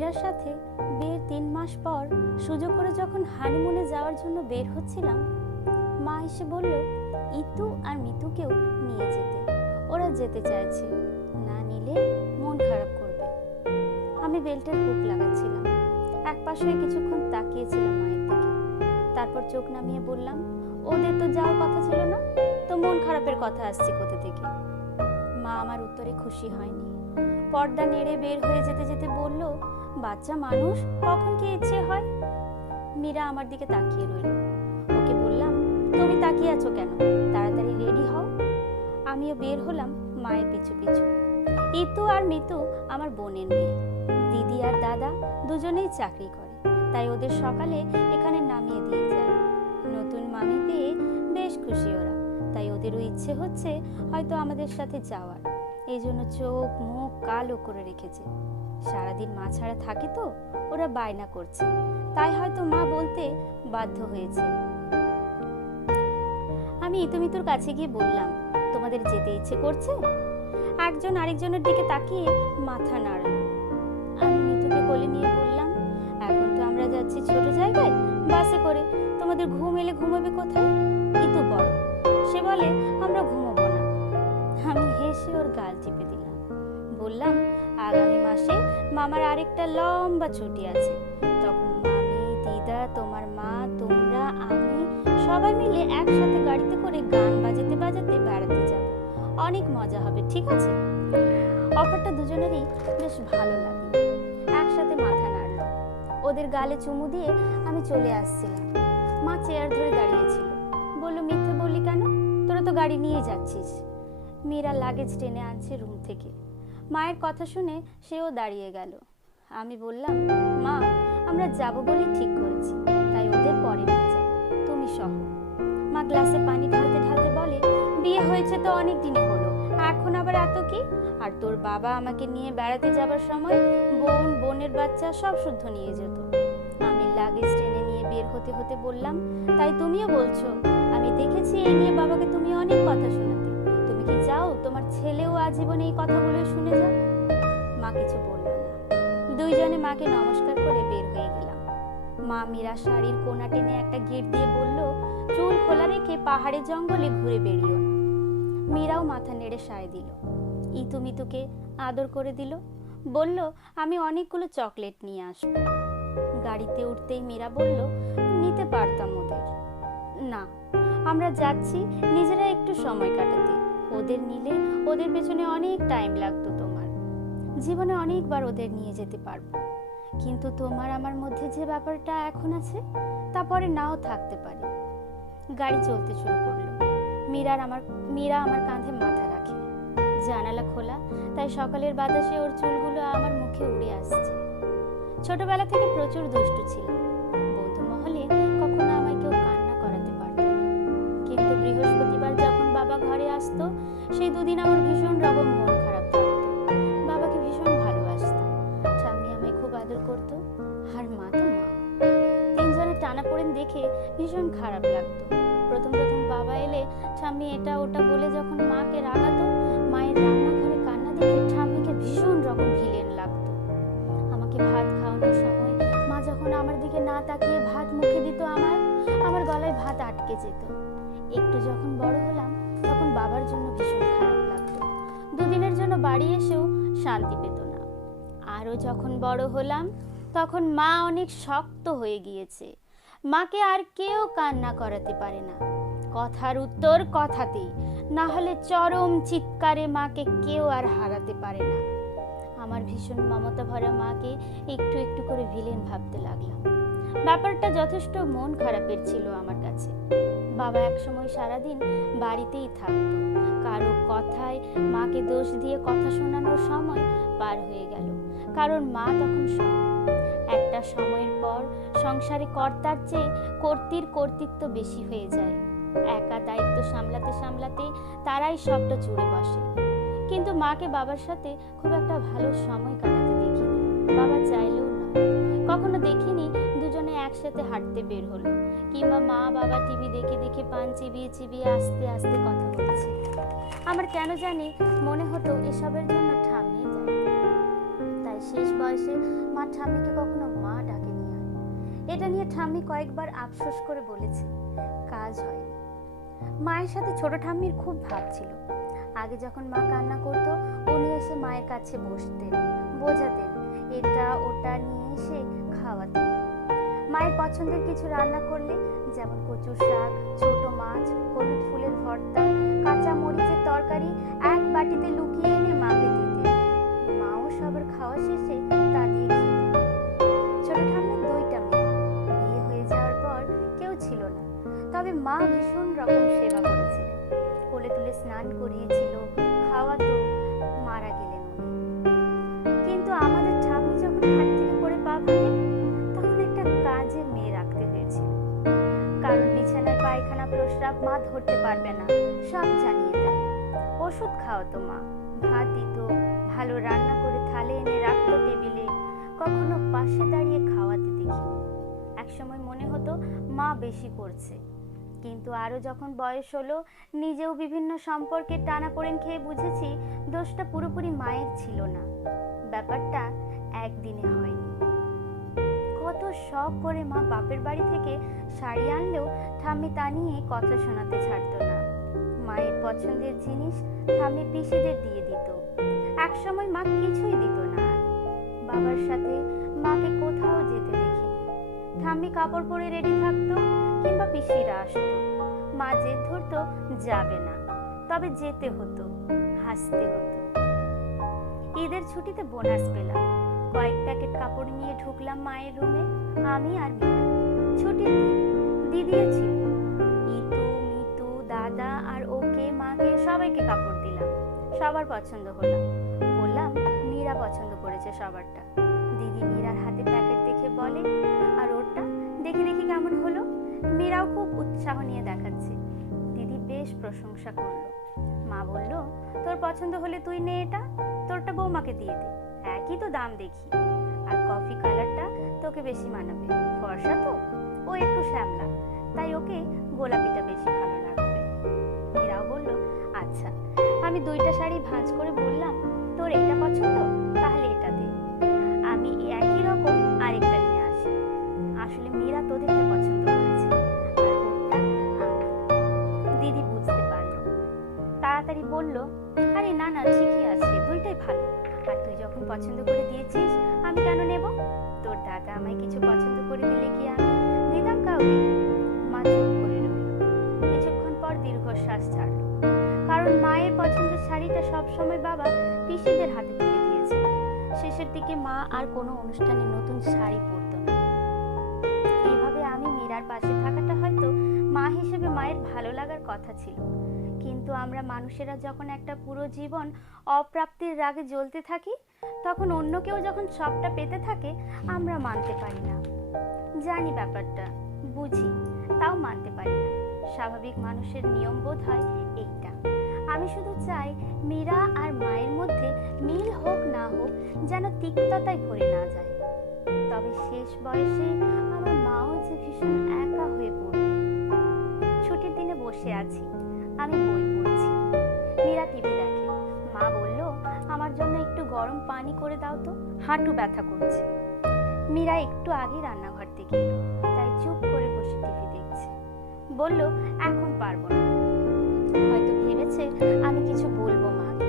মীরার সাথে বিয়ের 3 মাস পর সুযোগ করে যখন হানিমুনে যাওয়ার জন্য বের হচ্ছিলাম, মা এসে বলল ইতু আর মিতুকেও নিয়ে যেতে। ওরা যেতে চাইছে, না নিলে মন খারাপ করবে। আমি বেল্টের হুক লাগাচ্ছিলাম, এক পাশে কিছুক্ষণ তাকিয়েছিলাম মায়ের দিকে। তারপর চোখ নামিয়ে বললাম, ওদের তো যাওয়ার কথা ছিল না, তো মন খারাপের কথা আসছে কোথা থেকে? মা আমার উত্তরে খুশি হয়নি। পর্দা নেড়ে বের হয়ে যেতে যেতে বলল, বাচ্চা মানুষ, কখন কি ইচ্ছে হয়। মীরা আমার দিকে তাকিয়ে রইল। ওকে বললাম, তুমি তাকিয়ে আছো কেন? তাড়াতাড়ি রেডি হও। আমিও বের হলাম মায়ের পিছু পিছু। ইতু আর মিতু আমার বোনের মেয়ে। দিদি আর দাদা দুজনেই চাকরি করে, তাই ওদের সকালে এখানে নামিয়ে দিয়ে যায়। নতুন মামি পেয়ে বেশ খুশি ওরা, তাই ওদেরও ইচ্ছে হচ্ছে হয়তো আমাদের সাথে যাওয়ার। এই জন্য চোখ মুখ কালো করে রেখেছে। সারাদিন মা ছাড়া থাকে তো, ওরা বায়না করছে, তাই হয়তো মা বলতে বাধ্য হয়েছে। আমি ইতু মিতুর কাছে গিয়ে বললাম, তোমাদের যেতে ইচ্ছে করছে? একজন আরেকজনের দিকে তাকিয়ে মাথা নাড়ল। আমি মিতুকে কোলে নিয়ে বললাম, এখন তো আমরা যাচ্ছি ছোট জায়গায়, বাসে করে, তোমাদের ঘুম এলে ঘুমাবে কোথায়? ইতু বড়, সে বলে আমরা ঘুমাবো না। আমি হেসে ওর গাল টিপে দিলাম, বললাম, আগামী মাসে মামার আরেকটা লম্বা ছুটি আছে, তখন মামি, দিদা, তোমার মা, তোমরা, আমি সবাই মিলে একসাথে গাড়িতে করে গান বাজাতে বাজাতে বেড়াতে যাব। অনেক মজা হবে, ঠিক আছে? অফারটা দুজনেরই বেশ ভালো লাগে। একসাথে মাথা নাড়ল। ওদের গালে চুমু দিয়ে আমি চলে আসছিলাম। মা চেয়ার ধরে দাঁড়িয়েছিল, বলল, মিথ্যে বললি কেন? তোরা তো গাড়ি নিয়ে যাচ্ছিস। মীরা লাগেজ টেনে আনছে রুম থেকে। মায়ের কথা শুনে সেও দাঁড়িয়ে গেল। আমি বললাম, মা, আমরা যাব বলে ঠিক করেছি, তাই ওদের পরে নিয়ে যাব, তুমি সহ। মা গ্লাসে পানি ঢালতে ঢালতে বলে, বিয়ে হয়েছে তো অনেক দিনই হলো, এখন আবার এত কি? আর তোর বাবা আমাকে নিয়ে বেড়াতে যাবার সময় বোন, বোনের বাচ্চা সব শুদ্ধ নিয়ে যেত। আমি লাগেজ টেনে নিয়ে বের হতে হতে বললাম, তাই তুমিও বলছো? আমি দেখেছি এই নিয়ে বাবাকে তুমি অনেক কথা শোনাতে। তুমি কি চাও তোমার ছেলেও আজীবন এই কথাগুলো শুনে যাক? মা কিছু বলল না। দুইজনে মাকে নমস্কার করে বের হয়ে গেলাম। মা মীরা শাড়ির কোনা টেনে একটা গেট দিয়ে বলল, চুল খোলা রেখে পাহাড়ে জঙ্গলে ঘুরে বেরিও না। মীরাও মাথা নেড়ে সায় দিল। ইতু মিতুকে আদর করে দিল, বলল, আমি অনেকগুলো চকলেট নিয়ে আসব। গাড়িতে উঠতেই মীরা বলল, নিতে পারতাম ওদের। না, আমরা যাচ্ছি নিজেরা একটু সময় কাটাতে, ওদের নিলে ওদের পেছনে অনেক টাইম লাগতো তোমার। জীবনে অনেকবার ওদের নিয়ে যেতে পারবো, কিন্তু তোমার আমার মধ্যে যে ব্যাপারটা এখন আছে তা পরে নাও থাকতে পারে। গাড়ি চলতে শুরু করলো। মীরা আমার কাঁধে মাথা রাখে। জানালা খোলা, তাই সকালের বাতাসে ওর চুলগুলো আমার মুখে উড়ে আসছে। ছোটবেলা থেকে প্রচুর দুষ্টু ছিলাম। বন্ধু মহলে কখনো আমায় কেউ কান্না করাতে পারত না, কিন্তু বৃহস্পতিবার যখন বাবা ঘরে আসতো, সেই দুদিন আমার ভীষণ রকম মন খারাপ থাকতো। বাবাকে ভীষণ ভালোবাসতাম, ঠাম্মি আমায় খুব আদর করতো, আর মা তো মা। তিনজনের টানাপোড়েন দেখে ভীষণ খারাপ লাগতো। প্রথম প্রথম বাবা এলে ঠাম্মি এটা ওটা বলে যখন মাকে রাগাতো, মায়ের রান্নাঘরে কান্না দেখে ঠাম্মিকে ভীষণ রকম ভিলেন লাগতো। আমাকে ভাত খাওয়ানোর সময় মা যখন আমার দিকে না তাকিয়ে ভাত মুখে দিত, আমার গলায় ভাত আটকে যেত। একটু যখন বড় হলাম, তখন বাবার জন্য ভীষণ খারাপ লাগতো। দুদিনের জন্য বাড়ি এসেও শান্তি পেত না। আরও যখন বড় হলাম, তখন মা অনেক শক্ত হয়ে গিয়েছে। মাকে আর কেউ কান্না করাতে পারে না, কথার উত্তর কথাতেই, না হলে চরম চিৎকারে মাকে কেউ আর হারাতে পারে না। আমার ভীষণ মমতা ভরা মাকে একটু একটু করে ভিলেন ভাবতে লাগলাম। ব্যাপারটা যথেষ্ট মন খারাপের ছিল আমার কাছে। বাবা একসময় সারাদিন বাড়িতেই থাকতো। কারো কথায় মাকে দোষ দিয়ে কথা শোনানোর সময় পার হয়ে গেল, কারণ মা তখন সব। একটা সময়ের পর সংসারে কর্তার চেয়ে কর্ত্রীর কর্তৃত্ব বেশি হয়ে যায়। একা দায়িত্ব সামলাতে সামলাতে তারাই সবটা জুড়ে বসে। কিন্তু মাকে বাবার সাথে খুব একটা ভালো সময় কাটাতে দেখিনি, বাবা চাইলেও না। কখনো দেখিনি দুজনে একসাথে হাঁটতে বের হলো, কিংবা মা বাবা টিভি দেখে দেখে পান চিবিয়ে চিবিয়ে আস্তে আস্তে কথা বলছে। আমার কেন জানি মনে হতো এসবের জন্য ঠাম্মি যায়, তাই শেষ বয়সে মা ঠাম্মিকে কখনো মা ডাকেনি আর। এটা নিয়ে ঠাম্মি কয়েকবার আফসোস করে বলেছে, কাজ হয়নি। মায়ের সাথে ছোট ঠাম্মির খুব ভাব ছিল। আগে যখন মা কান্না করতো উনি এসে মায়ের কাছে বসতেন, বোঝাতেন, এটা ওটা নিয়ে এসে খাওয়াতেন। মায়ের পছন্দের কিছু রান্না করলে, যেমন কচুর শাক, ছোট মাছ, হলুদ ফুলের ভর্তা, কাঁচা মরিচের তরকারি এক বাটিতে লুকিয়ে এনে মাকে দিতেন। মাও সবার খাওয়া শেষে তা দিয়ে খেত। ছোট ঠাম্মির 2টা মেয়ে, বিয়ে হয়ে যাওয়ার পর কেউ ছিল না, তবে মা ভীষণ রকম সেবা করেছিলেন। কোলে তুলে স্নান করিয়েছিল, খাওয়াতো, মারা গেলেন উনি। কিন্তু আমাদের ঠাম্মি যখন হাত থেকে পড়ে পা ভাঙে, তখন একটা কাজের মেয়ে রাখতে হয়েছিল। কারণ বিছানায় পায়খানা প্রস্রাব মা ধরতে পারবে না, সব জানিয়ে দেয়। ওষুধ খাওয়াতো মা, ভাত দিত, ভালো রান্না করে থালে এনে রাখতো টেবিলে, কখনো পাশে দাঁড়িয়ে খাওয়াতে দেখিনি। একসময় মনে হতো মা বেশি করছে, কিন্তু আরো যখন বয়স হলো, নিজেও বিভিন্ন সম্পর্কে টানাপোড়েন খেয়ে বুঝেছি দোষটা পুরোপুরি মায়ের ছিল না। ব্যাপারটা একদিনে হয়নি। কত শখ করে মা বাপের বাড়ি থেকে শাড়ি আনলেও ঠাম্মি তা নিয়ে কথা শোনাতে ছাড়তো না। মায়ের পছন্দের জিনিস ঠাম্মি পিসিদের দিয়ে দিত। একসময় মা কিছুই দিত না। বাবার সাথে মাকে কোথাও যেতে দেখিনি। ঠাম্মি কাপড় পরে রেডি থাকতো, কিংবা পিসিরা আসতো, মা জেদ ধরতো যাবে না, তবে যেতে হতো, হাসতে হতো। ঈদের ছুটিতে বোনাস পেলাম, কয়েক প্যাকেট কাপড় নিয়ে ঢুকলাম মায়ের রুমে, আমি আর মীরা। ছুটির দিন, দিদিও ছিল। ইতু, মিতু, দাদা আর ওকে, মাকে সবাইকে কাপড় দিলাম। সবার পছন্দ হলো। বললাম মীরা পছন্দ করেছে সবারটা। দিদি মীরার হাতে প্যাকেট দেখে বলে, আর ওরটা দেখে দেখি কেমন হলো। মীরাও খুব উৎসাহ নিয়ে দেখাচ্ছে। দিদি বেশ প্রশংসা করলো। মা বলল, তোর পছন্দ হলে তুই নে এটা, তোরটা বৌমাকে দিয়ে দে, একই তো দাম দেখি। আর কফি কালারটা তোকে বেশি মানাবে, ফর্সা তো, ও একটু শ্যামলা, তাই ওকে গোলাপিটা বেশি ভালো লাগবে। মীরাও বলল, আচ্ছা। আমি 2টা শাড়ি ভাঁজ করে বললাম, তোর এটা পছন্দ, তাহলে এটা দে, আমি একই রকম আরেকটা নিয়ে আসি। আসলে মীরা তোদেরটা পছন্দ করেছে, আর ওটা দিদি বুঝতে পারলো। তাড়াতাড়ি বলল, আরে না না, ঠিকই আছে, 2টাই ভালো। আর তুই যখন পছন্দ করে দিয়েছিস, আমি কেন নেব? তোর দাদা আমায় কিছু পছন্দ করে দিলে কি আমি দিতাম কাউকে? মা চুপ করে রইল। কিছুক্ষণ পর দীর্ঘশ্বাস ছাড়ল, কারণ মায়ের পছন্দের শাড়িটা সবসময় বাবা পিসিদের হাতে তুলে দিয়েছে। শেষের দিকে মা আর কোনো অনুষ্ঠানে নতুন শাড়ি পরতো না। এইভাবে আমি মীরার পাশে থাকাটা হয়তো মা হিসেবে মায়ের ভালো লাগার কথা ছিল। কিন্তু আমরা মানুষেরা যখন একটা পুরো জীবন অপ্রাপ্তির রাগে জ্বলতে থাকি, তখন অন্য কেউ যখন সবটা পেতে থাকে, আমরা মানতে পারি না। জানি ব্যাপারটা, বুঝি, তাও মানতে পারি না। স্বাভাবিক মানুষের নিয়ম বোধ হয় এইটা। আমি শুধু চাই মীরা আর মায়ের মধ্যে মিল হোক না হোক, যেন তিক্ততায় ভরে না যায়। তবে শেষ বয়সে আমার মাও যে ভীষণ একা হয়ে পড়বে। ছুটির দিনে বসে আছি, আমি বই পড়ছি, মীরা টিভি দেখে। মা বলল, আমার জন্য একটু গরম পানি করে দাও তো, হাঁটু ব্যথা করছে। মীরা একটু আগে রান্নাঘর থেকে এলো, তাই চুপ করে বসে টিভি দেখছে। বলল, এখন পারবো না। হয়তো ভেবেছে আমি কিছু বলবো মাকে।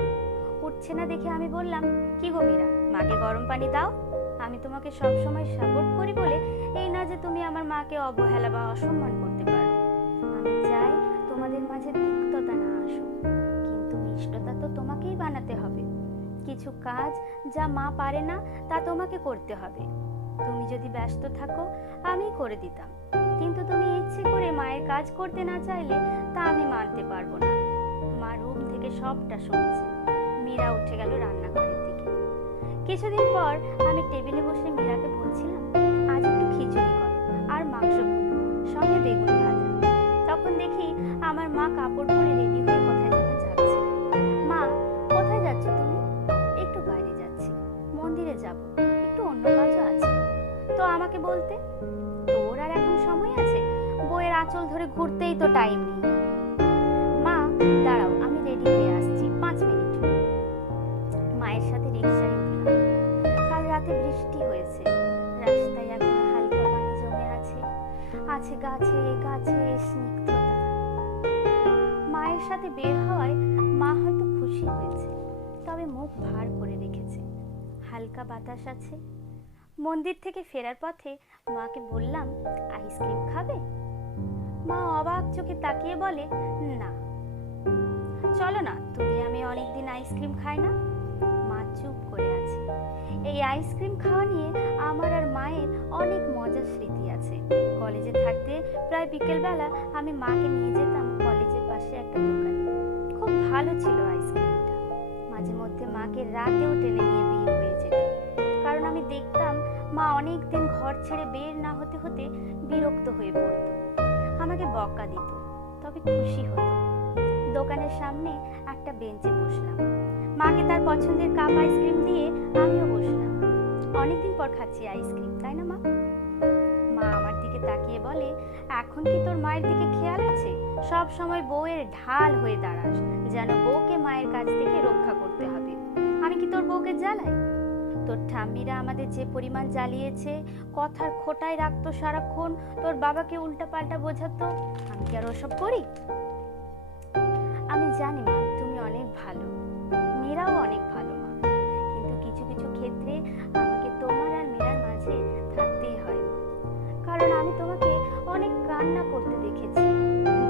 উঠছে না দেখে আমি বললাম, কি গো মীরা, মাকে গরম পানি দাও। আমি তোমাকে সব সময় সাপোর্ট করি বলে এই না যে তুমি আমার মাকে অবহেলা বা অসম্মান করতে পারো। আমি চাই তোমাদের মাঝে তিক্ততা না আসুক, কিন্তু মিষ্টতা তো তোমাকেই বানাতে হবে। কিছু কাজ যা মা পারে না, তা তোমাকে করতে হবে। তুমি যদি ব্যস্ত থাকো, আমি করে দিতাম, কিন্তু তুমি ইচ্ছে করে মায়ের কাজ করতে না চাইলে তা আমি মানতে পারবো না। মা রুম থেকে সবটা শুনছে। মীরা উঠে গেল রান্নাঘরের দিকে। কিছুদিন পর আমি টেবিলে বসে মীরাকে বলছিলাম, আজ একটু খিচুড়ি করো আর মাংস ভুনো, সঙ্গে বেগুন ভাজা। তখন দেখি আমার মা কাপড় পরে রেডি হয়ে কোথায় যেন যাচ্ছে। মা, কোথায় যাচ্ছ তুমি? একটু বাইরে যাচ্ছি, মন্দিরে যাব, একটু অন্য কাজও আছে। তো আমাকে বলতে, তোর আর এখন সময় আছে? বইয়ের আঁচল ধরে ঘুরতেই তো টাইম নেই। মা দাঁড়াও, আমি রেডি হয়ে আসছি, 5 মিনিট। মায়ের সাথে রিকশায় উঠলাম। কাল রাতে বের হওয়ায় মা হয়তো খুশি হয়েছে, তবে মুখ ভার করে রেখেছে। হালকা বাতাস আছে। মন্দির থেকে ফেরার পথে মাকে বললাম, আইসক্রিম খাবে? মা অবাক চোখে তাকিয়ে বলে, না। চলো না, তুমি আমি অনেকদিন আইসক্রিম খাই না। মা চুপ করে আছে। এই আইসক্রিম খাওয়া নিয়ে আমার আর মায়ের অনেক মজার স্মৃতি আছে। কলেজে থাকতে প্রায় বিকেলবেলা আমি মাকে নিয়ে যেতাম কলেজের পাশে একটা দোকানে। খুব ভালো ছিল আইসক্রিমটা। মাঝে মধ্যে মাকে রাতেও টেনে নিয়ে বের হয়ে যেতাম, কারণ আমি দেখতাম মা অনেক দিন ঘর ছেড়ে বের না হতে হতে বিরক্ত হয়ে পড়ত। আমাকে বকা দিত, তবে খুশি হতো। দোকানের সামনে একটা বেঞ্চে বসলাম। মাকে তার পছন্দের কাপ আইসক্রিম দিয়ে আমিও বসলাম। অনেকদিন পর খাচ্ছি আইসক্রিম, তাই না মা? মা আমার দিকে তাকিয়ে বলে, এখন কি তোর মায়ের দিকে খেয়াল আছে? সব সময় বউয়ের ঢাল হয়ে দাঁড়াস, যেন বউকে মায়ের কাছ থেকে রক্ষা করতে হবে। আমি কি তোর বউকে জ্বালাই? তোর ঠাম্মিরা আমাদের যে পরিমাণ জ্বালিয়েছে, কথার খোটায় রাখতো সারাক্ষণ, তোর বাবাকে উল্টাপাল্টা বোঝাতো, আমি কি আর ওসব করি? আমি জানি মা, তুমি অনেক ভালো, মীরাও অনেক ভালো মা, কিন্তু কিছু কিছু ক্ষেত্রে আমাকে তোমার আর মীরার মাঝে থাকতেই হয়, কারণ আমি তোমাকে অনেক কান্না করতে দেখেছি।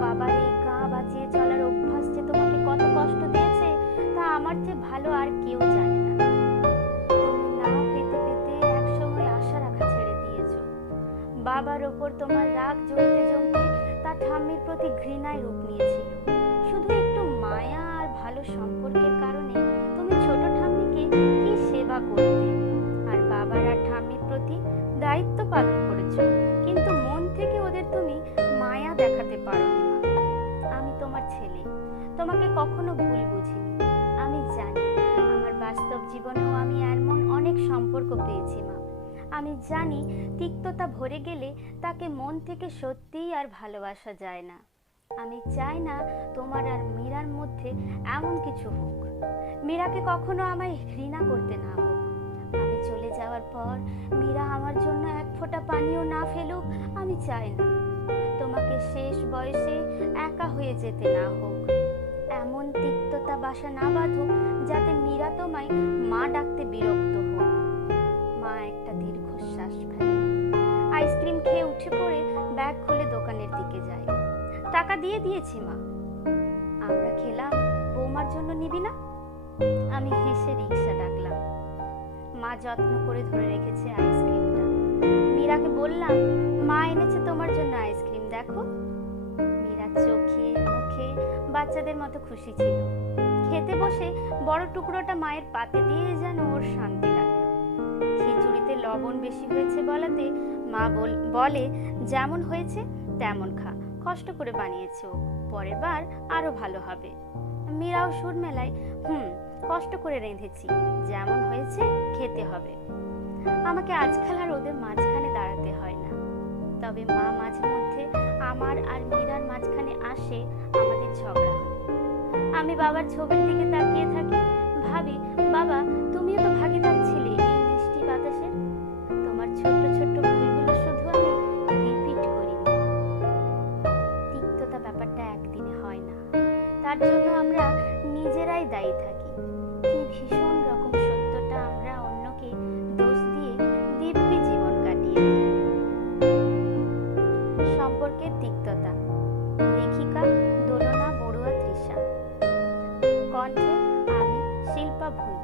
বাবার এই গা বাঁচিয়ে চলার অভ্যাস যে তোমাকে কত কষ্ট দিয়েছে, তা আমার চেয়ে ভালো আর কেউ জানে না। তুমি না পেতে পেতে একসময় আশা রাখা ছেড়ে দিয়েছো। বাবার ওপর তোমার রাগ জমতে জমতে তা ঠাম্মির প্রতি ঘৃণায় রূপ নিয়েছিল। শুধু একটু মায়া আর ভালো সম্পর্কের কারণে তুমি ছোট ঠাম্মিকে কি সেবা করতে, আর বাবার আর ঠাম্মির প্রতি দায়িত্ব পালন করেছো, কিন্তু মন থেকে ওদের তুমি মায়া দেখাতে পারোনি মা। আমি তোমার ছেলে, তোমাকে কখনো ভুল বুঝিনি। আমি জানি আমার বাস্তব জীবনেও আমি এমন অনেক সম্পর্ক পেয়েছি মা। আমি জানি তিক্ততা ভরে গেলে তাকে মন থেকে সত্যিই আর ভালোবাসা যায় না। আমি চাই না তোমার আর মীরার মধ্যে এমন কিছু হোক, মীরাকে কখনো আমায় ঘৃণা করতে না হোক। আমি চলে যাওয়ার পর মীরা আমার জন্য এক ফোঁটা পানিও না ফেলুক, আমি চাই না। তোমাকে শেষ বয়সে একা হয়ে যেতে না হোক। এমন তিক্ততা বাসা না বাঁধুক যাতে মীরা তোমায় মা ডাকতে বিরক্ত হোক। মা একটা দীর্ঘশ্বাস ফেলে, আইসক্রিম খেয়ে উঠে পড়ে ব্যাগ খুলে দোকানের দিকে যায়। টাকা দিয়ে দিয়েছি মা। আমরা খেলাম, বৌমার জন্য নিবি না? আমি হেসে রিক্সা ডাকলাম। মা যত্ন করে ধরে রেখেছে আইসক্রিমটা। মীরাকে বললাম, মা এনেছে তোমার জন্য আইসক্রিম, দেখো। মীরা চোখে মুখে বাচ্চাদের মতো খুশি ছিল। খেতে বসে বড় টুকরোটা মায়ের পাতে দিয়ে যেন ওর শান্তি লাগলো। খিচুড়িতে লবণ বেশি হয়েছে বলাতে মা বলে, যেমন হয়েছে তেমন খা, কষ্ট করে বানিয়েছো, পরের বার আরো ভালো হবে। মীরাও সুর মেলায়, কষ্ট করে রেঁধেছি, যেমন হয়েছে খেতে হবে। আমাকে আজকাল আর ওদের মাঝখানে দাঁড়াতে হয় না। তবে মা মাঝে মধ্যে আমার আর মীরার মাঝখানে আসে আমাদের ঝগড়া হলে। আমি বাবার ছবির দিকে তাকিয়ে থাকি, ভাবি, বাবা তুমিও তো ভাগিদার ছিলে এই বৃষ্টি বাতাসের। তোমার ছোট্ট ছোট্ট ভুলগুলো শুধু আমি রিপিট করি। তিক্ততা ব্যাপারটা একদিনে হয় না, তার জন্য আমরা নিজেরাই দায়ী থাকি। কি ভীষণ রকম সত্যটা আমরা অন্যকে দোষ দিয়ে দিব্যি জীবন কাটিয়ে দিই। সম্পর্কের তিক্ততা, লেখিকা দোলনা বড়ুয়া তৃষা, কণ্ঠে আমি শিল্পা ভুঁই।